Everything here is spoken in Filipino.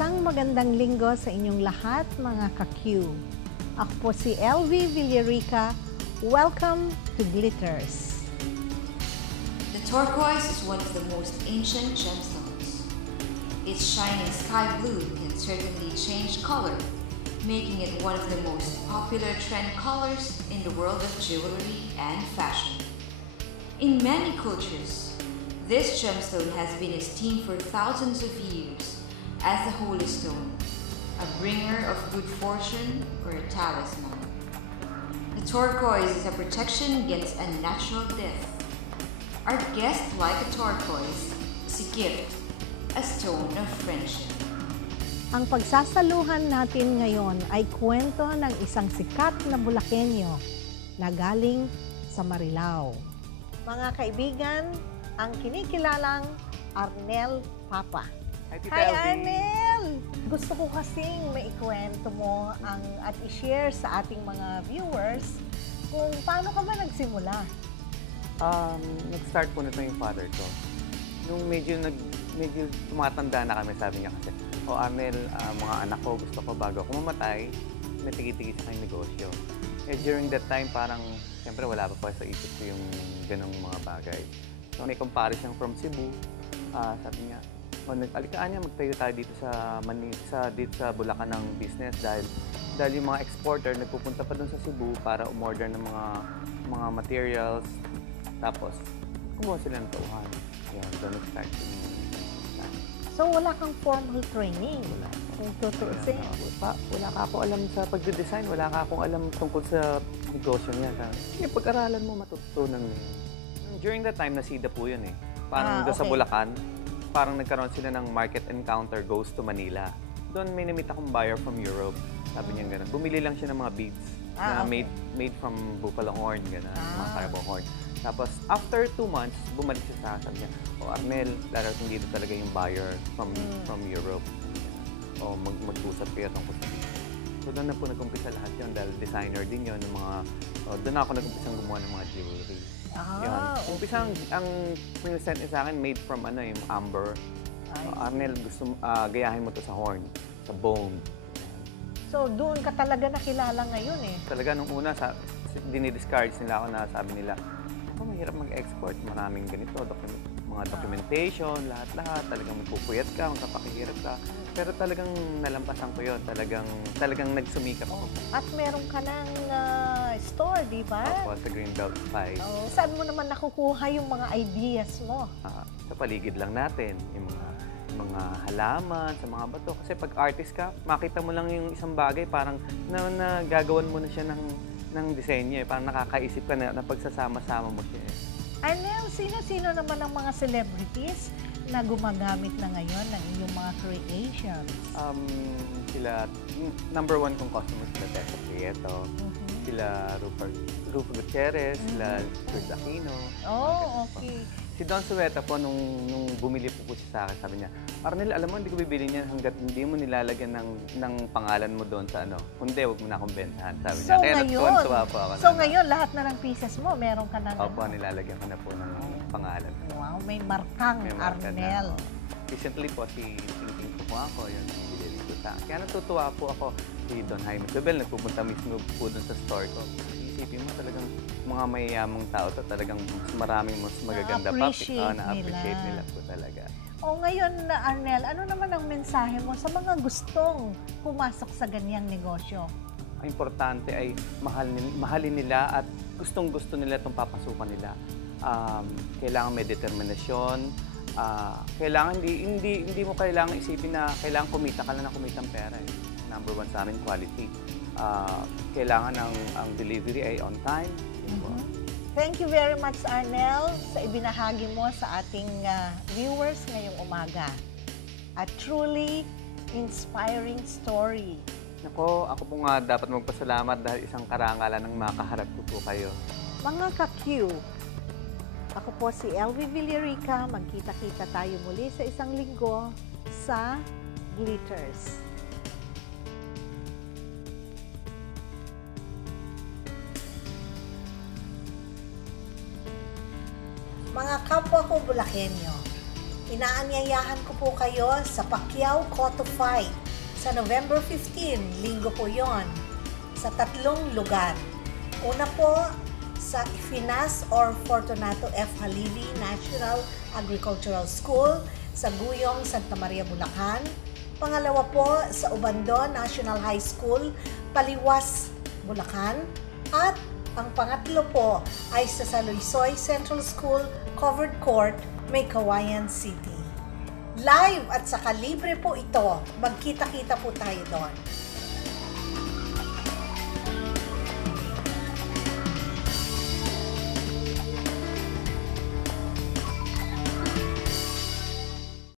Isang magandang linggo sa inyong lahat, mga ka-Q. Ako po si LV Villarica. Welcome to Glitters. The turquoise is one of the most ancient gemstones. Its shining sky blue can certainly change color, making it one of the most popular trend colors in the world of jewelry and fashion. In many cultures, this gemstone has been esteemed for thousands of years as the holy stone, a bringer of good fortune or a talisman. The turquoise is a protection against unnatural death. Our guest like a turquoise is a gift, a stone of friendship. Ang pagsasaluhan natin ngayon ay kwento ng isang sikat na Bulakenyo na galing sa Marilao. Mga kaibigan, ang kinikilalang Arnel Papa. Hi, Arnel! Gusto ko kasing maikwento mo at i-share sa ating mga viewers kung paano ka ba nagsimula? Nag-start po nito yung father ko. Nung medyo tumatanda na kami, sabi niya kasi, Arnel, mga anak ko, gusto ko bago ako mamatay, may tigi-tigi sa kanyang negosyo. During that time, parang, siyempre wala pa sa isip ko yung ganong mga bagay. So, may comparison from Cebu, sabi niya, alikaan niya, magtayo tayo dito sa Bulacan ng business dahil yung mga exporter nagpupunta pa doon sa Cebu para umorder ng mga materials. Tapos, kumuha sila ng tauhan. Yan, doon nag-start yung plan. So, wala kang formal training? Wala. Kung tutuusin? Wala ka akong alam sa pagde-design. Wala ka akong alam tungkol sa negosyo niya. Yung pag-aralan mo, matutunan mo yun. During that time, nasida po yun eh. Parang doon sa Bulacan, parang nagkaroon sila ng market encounter goes to Manila. Doon may namit akong buyer from Europe. Sabi niya gano'n. Bumili lang siya ng mga beads na made from buffalo horn, gano'n, mga carabao horn. Tapos, after 2 months, bumalik siya sa akin. Sabi niya, Arnel, darating dito talaga yung buyer from Europe. Mag-usap kayo tungkol sa beads. So, doon na po nag-umpisa lahat yun dahil designer din yun. Doon ako nag-umpisang gumawa ng mga jewelry. Umpisang, ang present niya sa akin, made from yung amber. Arnel, gusto gayahin mo to sa horn, sa bone. So, doon ka talaga nakilala ngayon eh? Talaga, nung una, dinidiscourage nila ako na sabi nila, mahirap mag-export, maraming ganito, mga documentation, lahat-lahat, talagang magpupuyat ka, magpapakihirap ka. Pero talagang nalampasan ko yun, talagang nagsumikap ako. At meron ka ng store, di ba? Opo, sa Greenbelt 5. Saan mo naman nakukuha yung mga ideas mo? Sa paligid lang natin, yung mga halaman, sa mga bato. Kasi pag artist ka, makita mo lang yung isang bagay, parang nagagawan mo na siya ng disenyo. Parang nakakaisip ka na pagsasama-sama mo siya. Arnel, sino-sino naman ang mga celebrities na gumagamit na ngayon ng inyong mga creations? Number 1 kong customer sila Tessa Prieto, sila Rufo Gutierrez, sila Chris Aquino. Okay. Si Don Sueta po, nung bumili po siya sa akin, sabi niya, Arnel, alam mo, hindi ko bibili niyan hanggat hindi mo nilalagyan ng pangalan mo doon sa Kundi, huwag mo na akong bentahan, sabi niya. Kaya natuwa po ako. So ngayon, lahat na ng pieces mo, meron ka na Opo, nilalagyan ko na po ng pangalan. Wow, may markang Arnel. Recently po, si Tingting po ako, yun, binili ko sa akin. Kaya natutuwa po ako, si Don Jaime Jobel, nagpupunta mismo po doon sa store ko. Isipin mo talagang mga mayayamang tao to, talagang mas magaganda pa. Na-appreciate nila po talaga. Ngayon, Arnel, ano naman ang mensahe mo sa mga gustong pumasok sa ganyang negosyo? Ang importante ay mahalin nila at gustong-gusto nila itong papasukan nila. Kailangan may determinasyon. Kailangan hindi mo kailangan isipin na kailangan kumita ka lang ng kumitang pera. Number 1 sa amin, quality. Kailangan ang delivery ay on time. Thank you very much, Arnel, sa ibinahagi mo sa ating viewers ngayong umaga. A truly inspiring story. Ako po nga dapat magpasalamat dahil isang karangalan ng makaharap ko po kayo. Mga ka-Q, ako po si LV Villarica. Magkita-kita tayo muli sa isang linggo sa Glitters. Mga kapwa ko Bulakenyo, Inaanyayahan ko po kayo sa Pacquiao Cotto Fight sa November 15, linggo po yon, sa 3 lugar. Una po sa Finas or Fortunato F. Halili National Agricultural School sa Guyong, Santa Maria, Bulacan. Pangalawa po sa Ubando National High School, Paliwas, Bulacan. At ang pangatlo po ay sa Saloysoy Central School, Covered Court, May Kawayan City. Live at saka libre po ito. Magkita-kita po tayo doon.